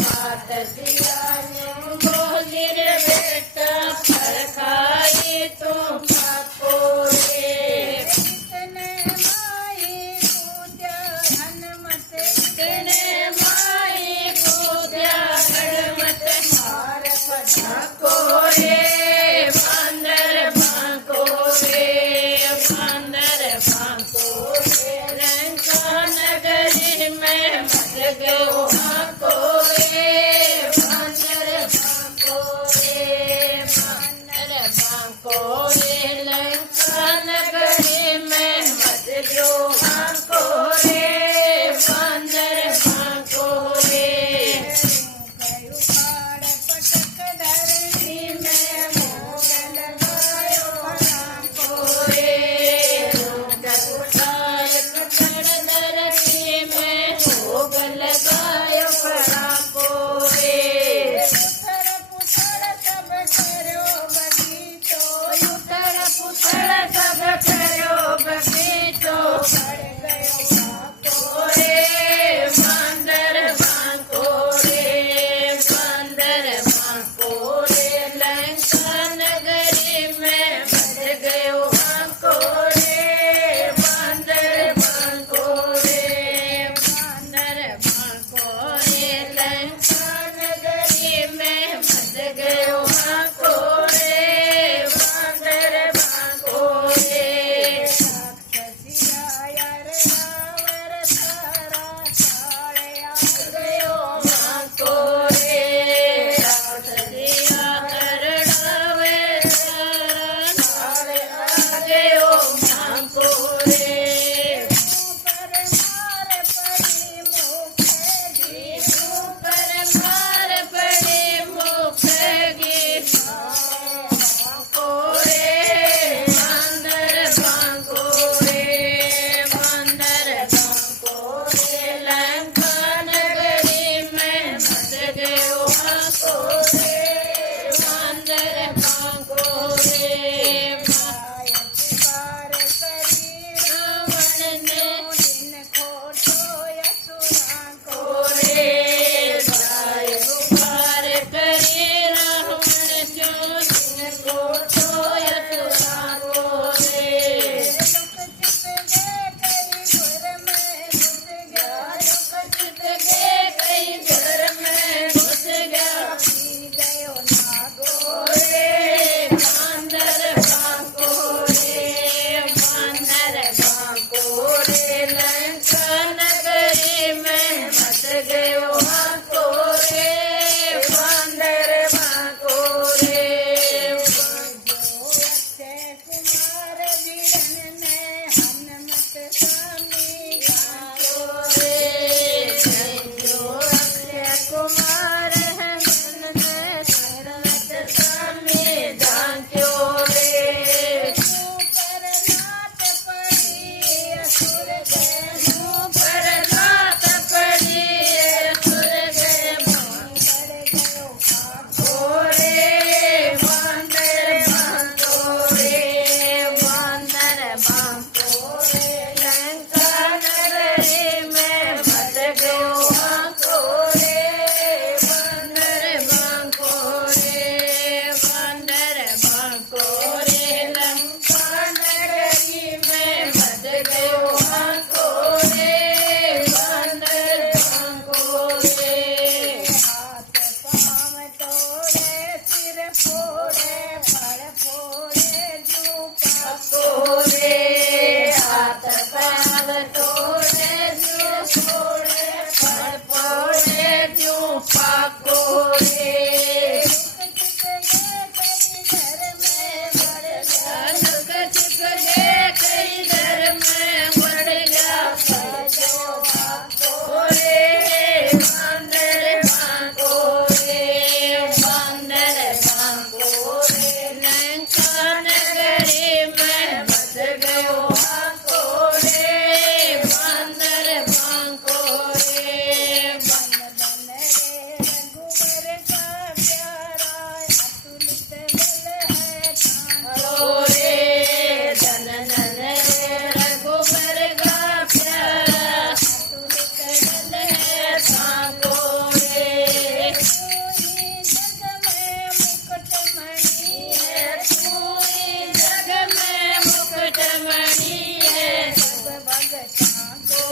मातसियानु बोलिर बेटा फल खाई तो पापो रे तने माई पूजा हनुमत तने माई पूजा हनुमत मार पधा को रे बंदर भाको रे बंदर भाको रे लंका नगरी में मत गयो भाको लंका नगरी में मत जो भाको रे बंदर भाको रे पटक धरती में मोग लगायो भाको रे धरती में मोग लगायो भाको रे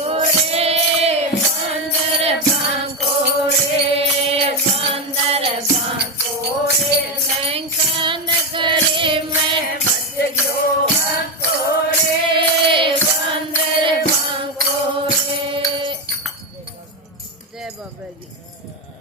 રે